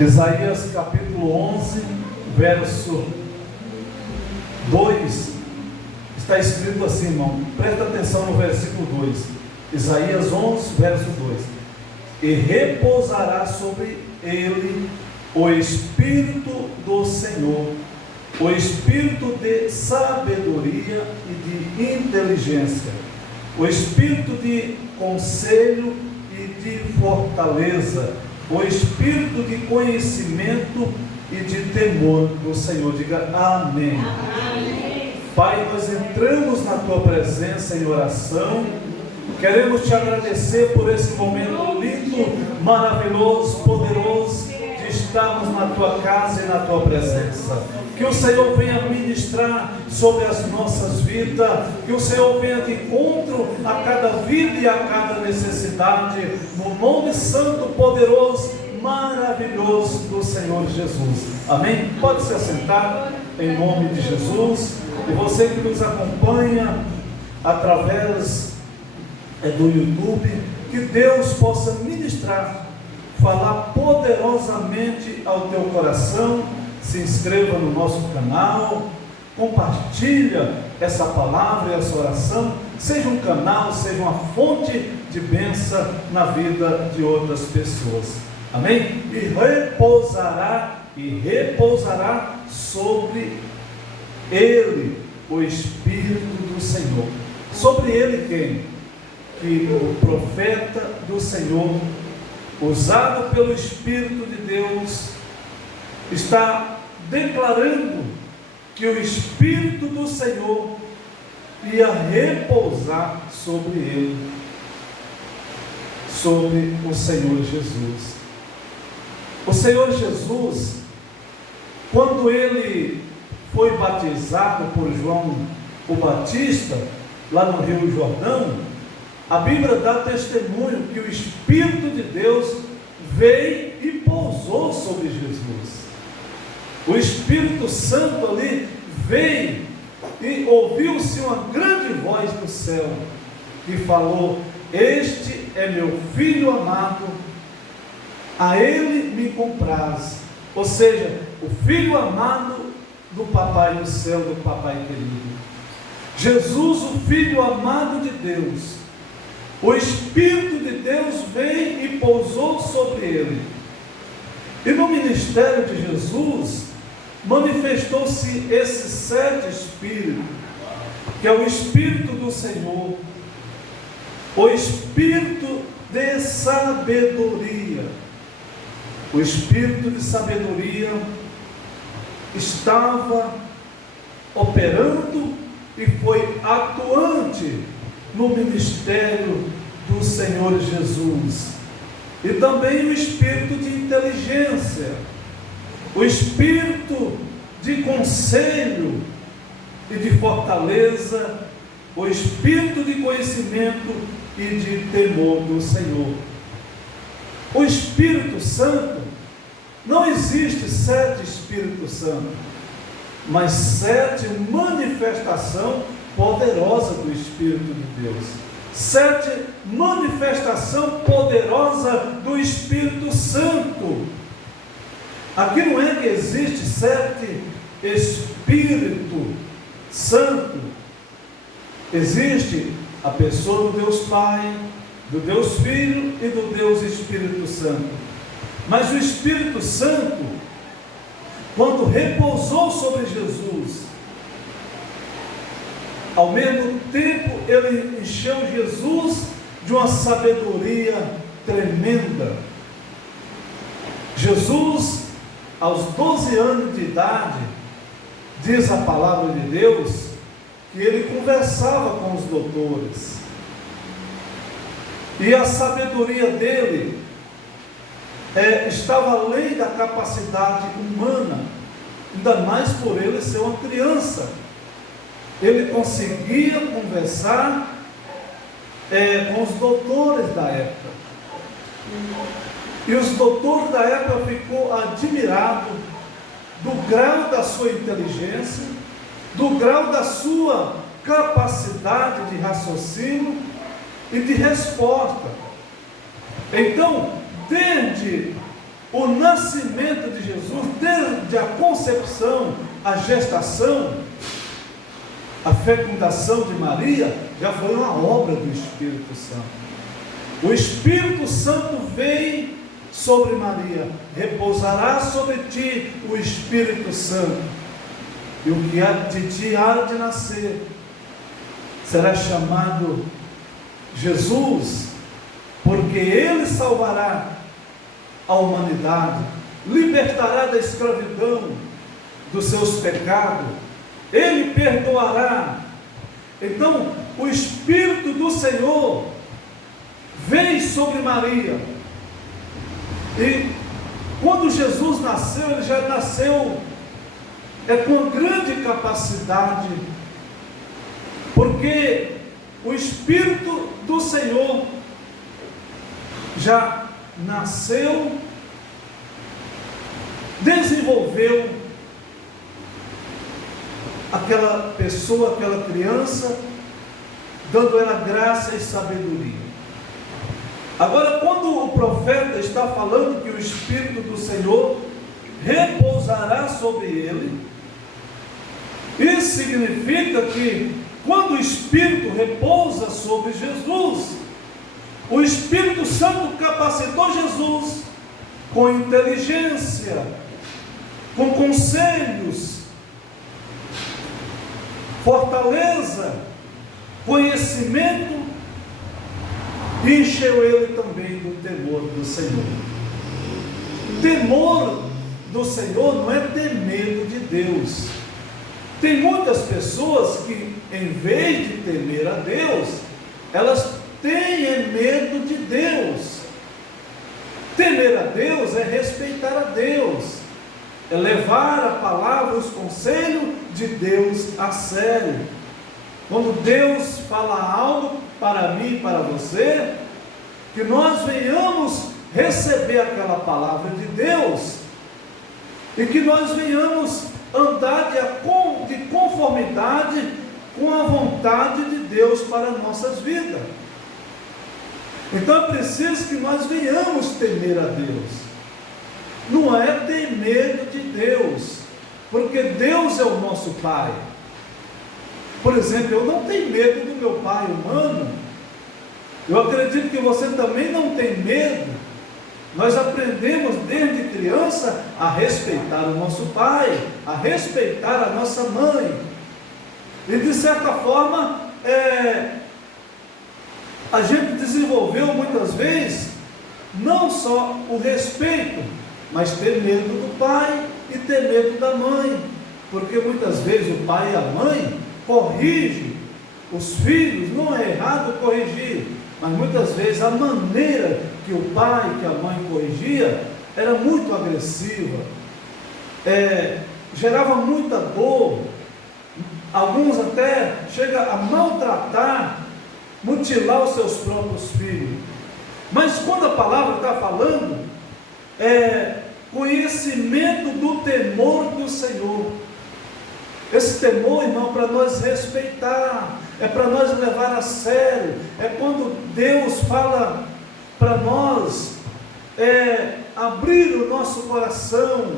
Isaías capítulo 11, verso 2, está escrito assim, irmão, presta atenção no versículo 2, Isaías 11, verso 2: e repousará sobre ele o Espírito do Senhor, o Espírito de sabedoria e de inteligência, o Espírito de conselho e de fortaleza, o Espírito de conhecimento e de temor do Senhor. Diga amém. Amém. Pai, nós entramos na Tua presença em oração, queremos Te agradecer por esse momento lindo, maravilhoso, poderoso, de estarmos na Tua casa e na Tua presença. Que o Senhor venha ministrar sobre as nossas vidas, que o Senhor venha de encontro a cada vida e a cada necessidade, no nome santo, poderoso, maravilhoso do Senhor Jesus. Amém? Pode se assentar em nome de Jesus. E você que nos acompanha através do YouTube, que Deus possa ministrar, falar poderosamente ao teu coração. Se inscreva no nosso canal, compartilha essa palavra e essa oração, seja um canal, seja uma fonte de bênção na vida de outras pessoas. Amém? E repousará sobre ele o Espírito do Senhor. Sobre ele quem? Que o profeta do Senhor, usado pelo Espírito de Deus, está declarando que o Espírito do Senhor ia repousar sobre ele, sobre o Senhor Jesus. O Senhor Jesus, quando ele foi batizado por João o Batista, lá no Rio Jordão, a Bíblia dá testemunho que o Espírito de Deus veio e pousou sobre Jesus. O Espírito Santo ali veio e ouviu-se uma grande voz do céu que falou: este é meu Filho amado, a ele me compraz. Ou seja, o Filho amado do Papai do céu, do Papai querido. Jesus, o Filho amado de Deus, o Espírito de Deus veio e pousou sobre ele. E no ministério de Jesus manifestou-se esses 7 Espíritos, que é o Espírito do Senhor, o Espírito de sabedoria. O Espírito de sabedoria estava operando e foi atuante no ministério do Senhor Jesus. E também o Espírito de inteligência, o Espírito de conselho e de fortaleza, o Espírito de conhecimento e de temor do Senhor. O Espírito Santo, não existe 7 Espíritos Santos, mas 7 manifestações poderosas do Espírito de Deus. 7 manifestação poderosa do Espírito Santo. Aqui não é que existe 7 Espírito Santo. Existe a pessoa do Deus Pai, do Deus Filho e do Deus Espírito Santo. Mas o Espírito Santo, quando repousou sobre Jesus, ao mesmo tempo ele encheu Jesus de uma sabedoria tremenda. Jesus, aos 12 anos de idade, diz a palavra de Deus, que ele conversava com os doutores. E a sabedoria dele estava além da capacidade humana, ainda mais por ele ser uma criança. Ele conseguia conversar com os doutores da época. E os doutores da época ficou admirado do grau da sua inteligência, do grau da sua capacidade de raciocínio e de resposta. Então, desde o nascimento de Jesus, desde a concepção, a gestação, a fecundação de Maria, já foi uma obra do Espírito Santo. O Espírito Santo veio sobre Maria, repousará sobre ti o Espírito Santo, e o que de ti há de nascer será chamado Jesus, porque ele salvará a humanidade, libertará da escravidão dos seus pecados, ele perdoará. Então, o Espírito do Senhor veio sobre Maria, e quando Jesus nasceu, ele já nasceu com grande capacidade, porque o Espírito do Senhor já nasceu, desenvolveu aquela pessoa, aquela criança, dando ela graça e sabedoria. Agora, quando o profeta está falando que o Espírito do Senhor repousará sobre ele, isso significa que quando o Espírito repousa sobre Jesus, o Espírito Santo capacitou Jesus com inteligência, com conselhos, fortaleza, conhecimento, e encheu ele também do temor do Senhor. Temor do Senhor não é ter medo de Deus. Tem muitas pessoas que, em vez de temer a Deus, elas têm medo de Deus. Temer a Deus é respeitar a Deus, é levar a palavra, os conselhos de Deus a sério. Quando Deus fala algo para mim e para você, que nós venhamos receber aquela palavra de Deus, e que nós venhamos andar de conformidade com a vontade de Deus para nossas vidas. Então é preciso que nós venhamos temer a Deus. Não é ter medo de Deus, porque Deus é o nosso Pai. Por exemplo, eu não tenho medo do meu pai humano. Eu acredito que você também não tem medo. Nós aprendemos desde criança a respeitar o nosso pai, a respeitar a nossa mãe. E de certa forma, a gente desenvolveu muitas vezes, não só o respeito, mas ter medo do pai e ter medo da mãe. Porque muitas vezes o pai e a mãe corrigem os filhos, não é errado corrigir, mas muitas vezes a maneira que o pai, que a mãe corrigia, era muito agressiva, gerava muita dor, alguns até chegam a maltratar, mutilar os seus próprios filhos. Mas quando a palavra está falando, conhecimento do temor do Senhor. Esse temor, irmão, para nós respeitar, é para nós levar a sério, é quando Deus fala para nós, abrir o nosso coração,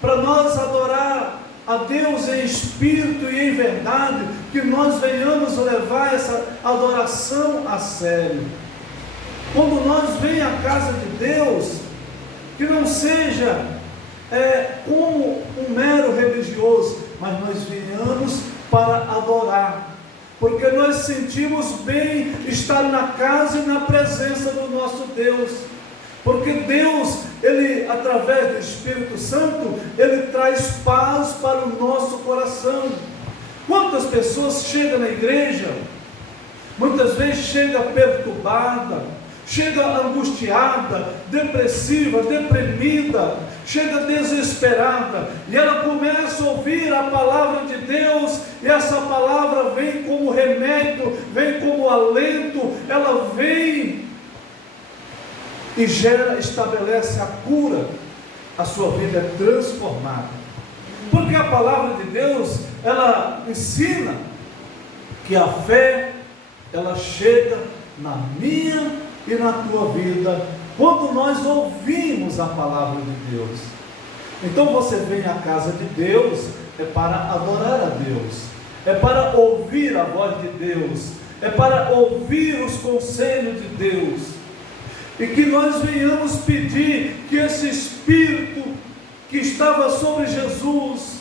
para nós adorar a Deus em espírito e em verdade, que nós venhamos levar essa adoração a sério. Quando nós vem à casa de Deus, que não seja como um mero religioso, mas nós venhamos para adorar, porque nós sentimos bem estar na casa e na presença do nosso Deus, porque Deus, Ele, através do Espírito Santo, Ele traz paz para o nosso coração. Quantas pessoas chegam na igreja, muitas vezes chega perturbada, chega angustiada, depressiva, deprimida, chega desesperada, e ela começa a ouvir a palavra de Deus, e essa palavra vem como remédio, vem como alento, ela vem e estabelece a cura, a sua vida é transformada, porque a palavra de Deus, ela ensina que a fé, ela chega na minha e na tua vida quando nós ouvimos a palavra de Deus. Então você vem à casa de Deus, é para adorar a Deus, é para ouvir a voz de Deus, é para ouvir os conselhos de Deus, e que nós venhamos pedir que esse Espírito que estava sobre Jesus,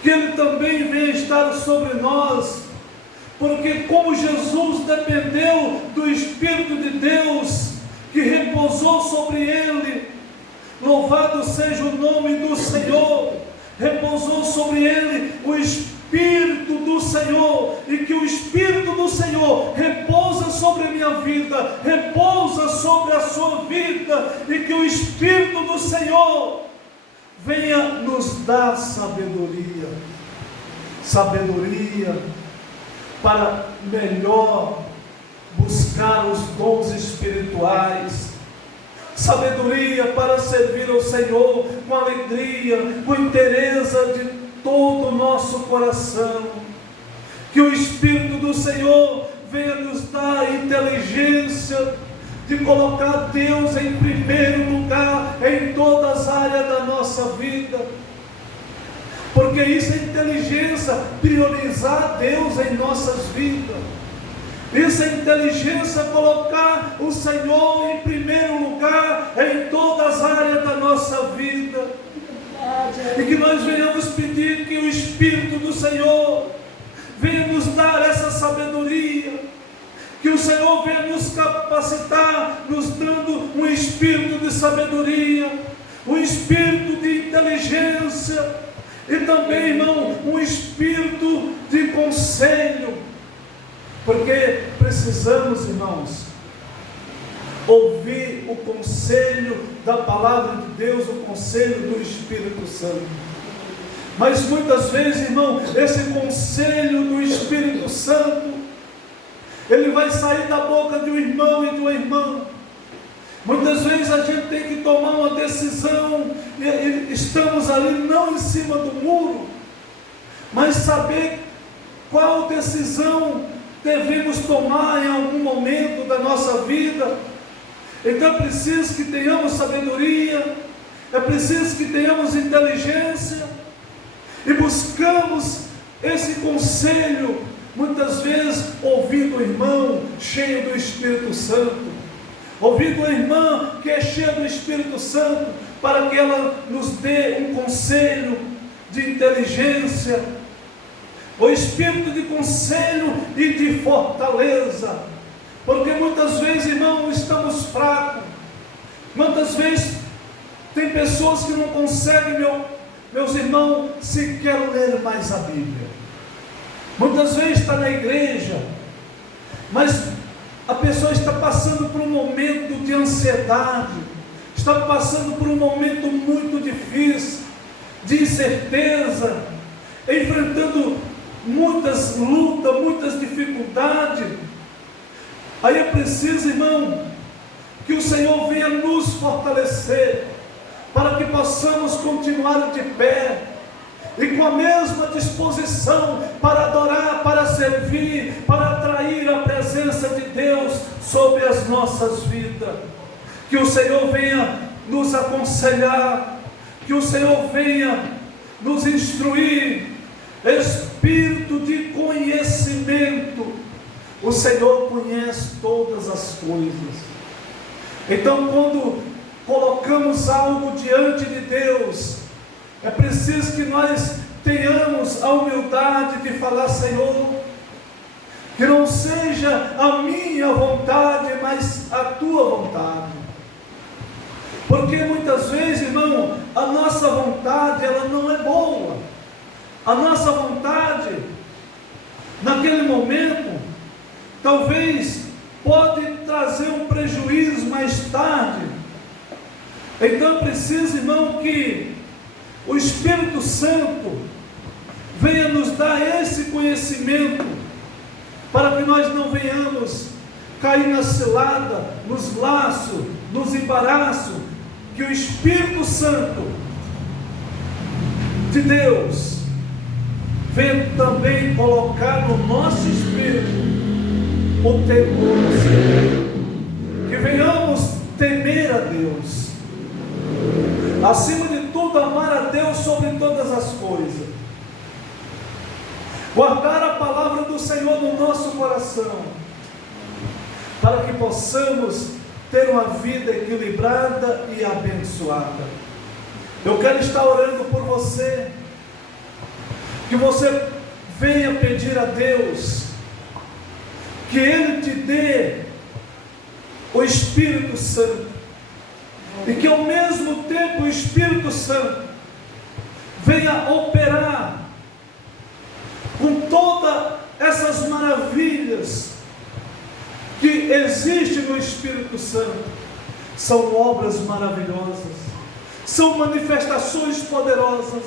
que Ele também venha estar sobre nós, porque como Jesus dependeu do Espírito de Deus, que repousou sobre Ele, louvado seja o nome do Senhor, repousou sobre Ele o Espírito do Senhor, e que o Espírito do Senhor repousa sobre a minha vida, repousa sobre a sua vida, e que o Espírito do Senhor venha nos dar sabedoria para melhor buscar os dons espirituais, sabedoria para servir ao Senhor com alegria, com interesse de todo o nosso coração. Que o Espírito do Senhor venha nos dar inteligência de colocar Deus em primeiro lugar em todas as áreas da nossa vida, porque isso é inteligência, priorizar Deus em nossas vidas. Isso é inteligência, colocar o Senhor em primeiro lugar em todas as áreas da nossa vida. E que nós venhamos pedir que o Espírito do Senhor venha nos dar essa sabedoria, que o Senhor venha nos capacitar, nos dando um espírito de sabedoria, um espírito de inteligência, e também, irmão, um espírito de conselho, porque precisamos, irmãos, ouvir o conselho da palavra de Deus, o conselho do Espírito Santo. Mas muitas vezes, irmão, esse conselho do Espírito Santo, ele vai sair da boca de um irmão e de uma irmã. Muitas vezes a gente tem que tomar uma decisão, e estamos ali não em cima do muro, mas saber qual decisão devemos tomar em algum momento da nossa vida. Então é preciso que tenhamos sabedoria, é preciso que tenhamos inteligência, e buscamos esse conselho, muitas vezes ouvindo o irmão cheio do Espírito Santo, ouvindo a irmã que é cheia do Espírito Santo, para que ela nos dê um conselho de inteligência, o espírito de conselho e de fortaleza, porque muitas vezes, irmão, estamos fracos. Muitas vezes tem pessoas que não conseguem, meus irmãos, sequer ler mais a Bíblia. Muitas vezes está na igreja, mas a pessoa está passando por um momento de ansiedade, está passando por um momento muito difícil, de incerteza, enfrentando muitas lutas, muitas dificuldades. Aí é preciso, irmão, que o Senhor venha nos fortalecer, para que possamos continuar de pé, e com a mesma disposição para adorar, para servir, para atrair a presença de Deus sobre as nossas vidas. Que o Senhor venha nos aconselhar, que o Senhor venha nos instruir, espírito de conhecimento. O Senhor conhece todas as coisas. Então, quando colocamos algo diante de Deus, é preciso que nós tenhamos a humildade de falar: Senhor, que não seja a minha vontade, mas a tua vontade. Porque muitas vezes, irmão, a nossa vontade, ela não é boa. A nossa vontade, naquele momento, talvez pode trazer um prejuízo mais tarde. Então é preciso, irmão, que o Espírito Santo venha nos dar esse conhecimento, para que nós não venhamos cair na cilada, nos laços, nos embaraços, que o Espírito Santo de Deus venha também colocar no nosso espírito o temor do Senhor. Que venhamos temer a Deus. Acima de tudo, amar a Deus sobre todas as coisas. Guardar a palavra do Senhor no nosso coração, para que possamos ter uma vida equilibrada e abençoada. Eu quero estar orando por você, que você venha pedir a Deus, que Ele te dê o Espírito Santo, e que ao mesmo tempo o Espírito Santo venha operar com todas essas maravilhas que existem no Espírito Santo. São obras maravilhosas, são manifestações poderosas,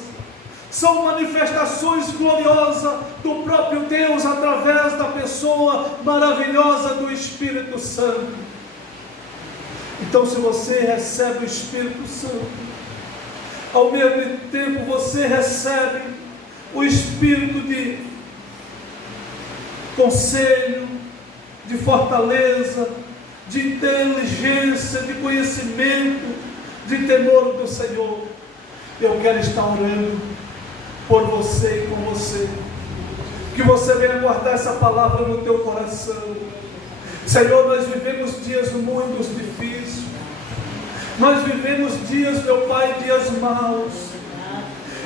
são manifestações gloriosas do próprio Deus através da pessoa maravilhosa do Espírito Santo. Então, se você recebe o Espírito Santo, ao mesmo tempo você recebe o Espírito de conselho, de fortaleza, de inteligência, de conhecimento, de temor do Senhor. Eu quero estar orando por você e com você, que você venha guardar essa palavra no teu coração. Senhor, nós vivemos dias muito difíceis, nós vivemos dias, meu Pai, dias maus,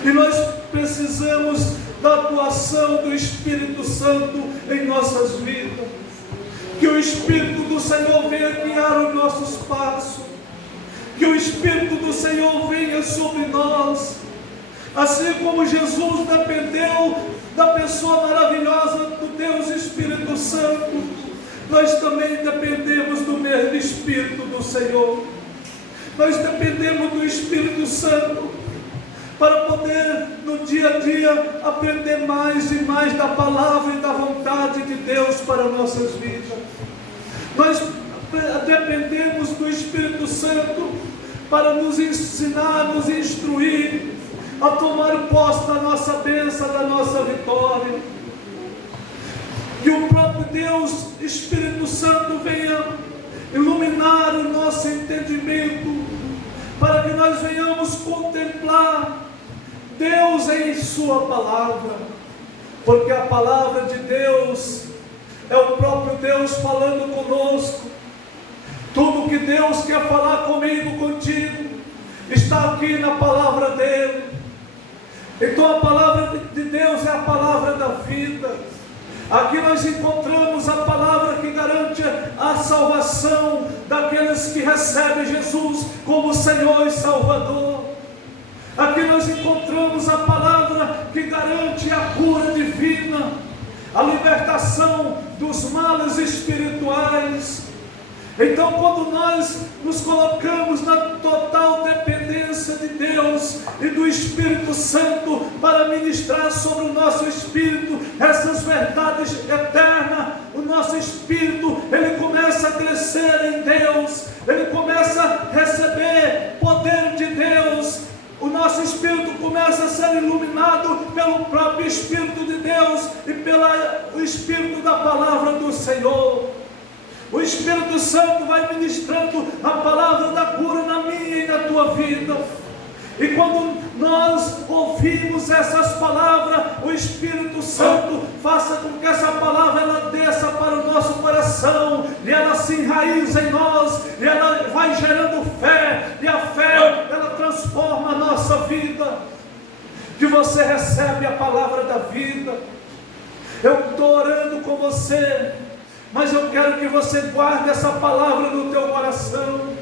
e nós precisamos da atuação do Espírito Santo em nossas vidas. Que o Espírito do Senhor venha guiar os nossos passos, que o Espírito do Senhor venha sobre nós, assim como Jesus dependeu da pessoa maravilhosa do Deus Espírito Santo. Nós também dependemos do mesmo Espírito do Senhor. Nós dependemos do Espírito Santo para poder no dia a dia aprender mais e mais da palavra e da vontade de Deus para nossas vidas. Nós dependemos do Espírito Santo para nos ensinar, nos instruir a tomar posse da nossa bênção, da nossa vitória. Que o próprio Deus, Espírito Santo, venha iluminar o nosso entendimento, para que nós venhamos contemplar Deus em sua palavra, porque a palavra de Deus é o próprio Deus falando conosco. Tudo que Deus quer falar comigo, contigo, está aqui na palavra dele. Então a palavra de Deus é a palavra da vida. Aqui nós encontramos a palavra que garante a salvação daqueles que recebem Jesus como Senhor e Salvador. Aqui nós encontramos a palavra que garante a cura divina, a libertação dos males espirituais. Então, quando nós nos colocamos na total dependência de Deus e do Espírito Santo para ministrar sobre o nosso espírito essas verdades eternas, o nosso espírito, ele começa a crescer em Deus, ele começa a receber poder de Deus. O nosso espírito começa a ser iluminado pelo próprio Espírito de Deus e pelo Espírito da palavra do Senhor. O Espírito Santo vai ministrando a palavra da cura na minha e na tua vida. E quando nós ouvimos essas palavras, o Espírito Santo faça com que essa palavra ela desça para o nosso coração, e ela se enraiza em nós, e ela vai gerando fé, e a fé ela transforma a nossa vida. Que você recebe a palavra da vida. Eu estou orando com você, mas eu quero que você guarde essa palavra no teu coração,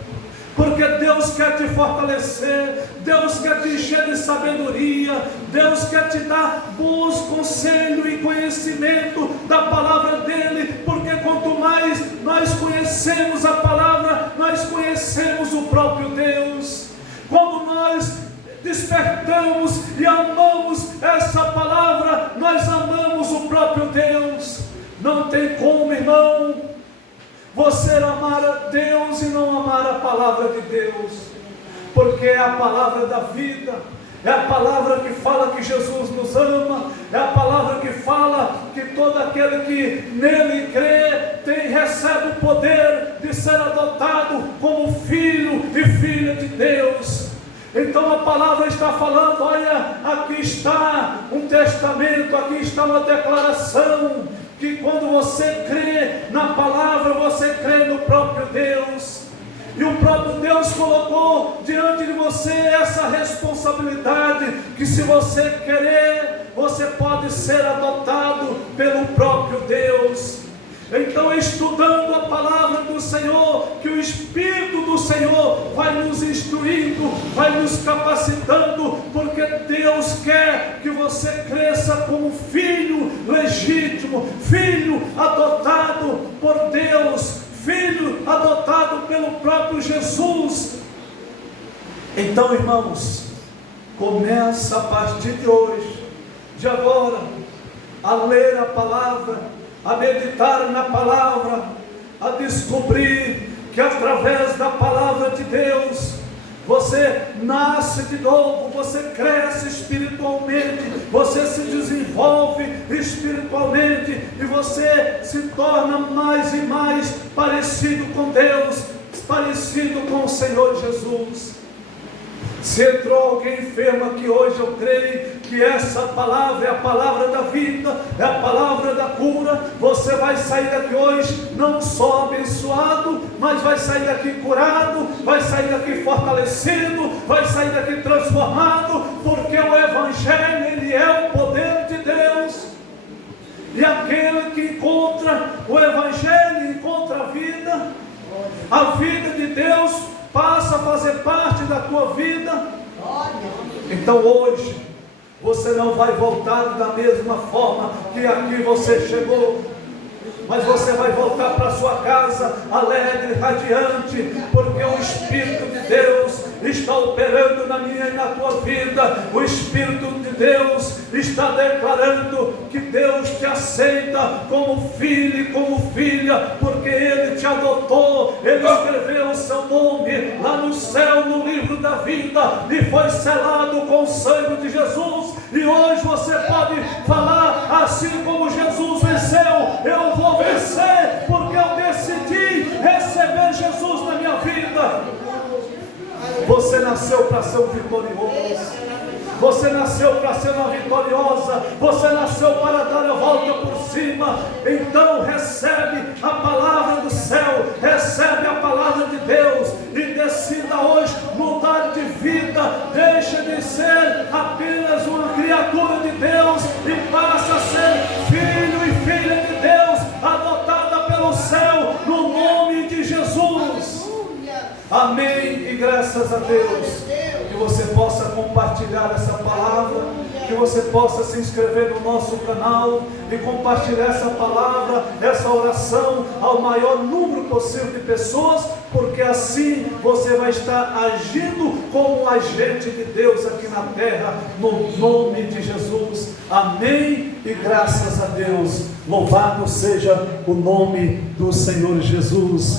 porque Deus quer te fortalecer, Deus quer te encher de sabedoria, Deus quer te dar bons conselhos e conhecimento da palavra dEle, porque quanto mais nós conhecemos a palavra, nós conhecemos o próprio Deus. Quando nós despertamos e amamos essa palavra, nós amamos o próprio Deus. Não tem como, irmão, você amar a Deus e não amar a palavra de Deus, porque é a palavra da vida, é a palavra que fala que Jesus nos ama, é a palavra que fala que todo aquele que nele crê recebe o poder de ser adotado como filho e filha de Deus. Então a palavra está falando, olha, aqui está um testamento, aqui está uma declaração, que quando você crê na palavra, você crê no próprio Deus. E o próprio Deus colocou diante de você essa responsabilidade, que se você querer, você pode ser adotado pelo próprio Deus. Então, estudando a palavra do Senhor, que o Espírito do Senhor vai nos instruindo, vai nos capacitando, porque Deus quer que você cresça como filho legítimo, filho adotado por Deus, filho adotado pelo próprio Jesus. Então, irmãos, começa a partir de hoje, de agora, a ler a palavra, a meditar na palavra, a descobrir que através da palavra de Deus, você nasce de novo, você cresce espiritualmente, você se desenvolve espiritualmente e você se torna mais e mais parecido com Deus, parecido com o Senhor Jesus. Se entrou alguém enfermo aqui hoje, eu creio que essa palavra é a palavra da vida, é a palavra da cura. Você vai sair daqui hoje não só abençoado, mas vai sair daqui curado, vai sair daqui fortalecido, vai sair daqui transformado, porque o Evangelho, ele é o poder de Deus. E aquele que encontra o Evangelho, encontra a vida de Deus passa a fazer parte da tua vida. Então hoje você não vai voltar da mesma forma que aqui você chegou, mas você vai voltar para sua casa alegre, radiante, porque o Espírito de Deus está operando na minha e na tua vida. O Espírito de Deus está declarando que Deus te aceita como filho e como filha, porque Ele te adotou, Ele escreveu o seu nome lá no céu, no livro da vida, e foi selado com o sangue de Jesus. E hoje você pode falar assim como Jesus venceu: eu vou vencer, porque eu decidi receber Jesus na minha vida. Você nasceu para ser um vitorioso, você nasceu para ser uma vitoriosa, você nasceu para dar a volta por cima. Então recebe a palavra do céu, recebe a palavra de Deus e decida hoje mudar de vida. Deixa de ser apenas uma criatura de Deus e passa a ser filho e filha de Deus, adotada pelo céu, no nome de Jesus. Amém e graças a Deus. Que você possa compartilhar essa palavra, que você possa se inscrever no nosso canal e compartilhar essa palavra, essa oração ao maior número possível de pessoas, porque assim você vai estar agindo como um agente de Deus aqui na terra, no nome de Jesus. Amém e graças a Deus. Louvado seja o nome do Senhor Jesus.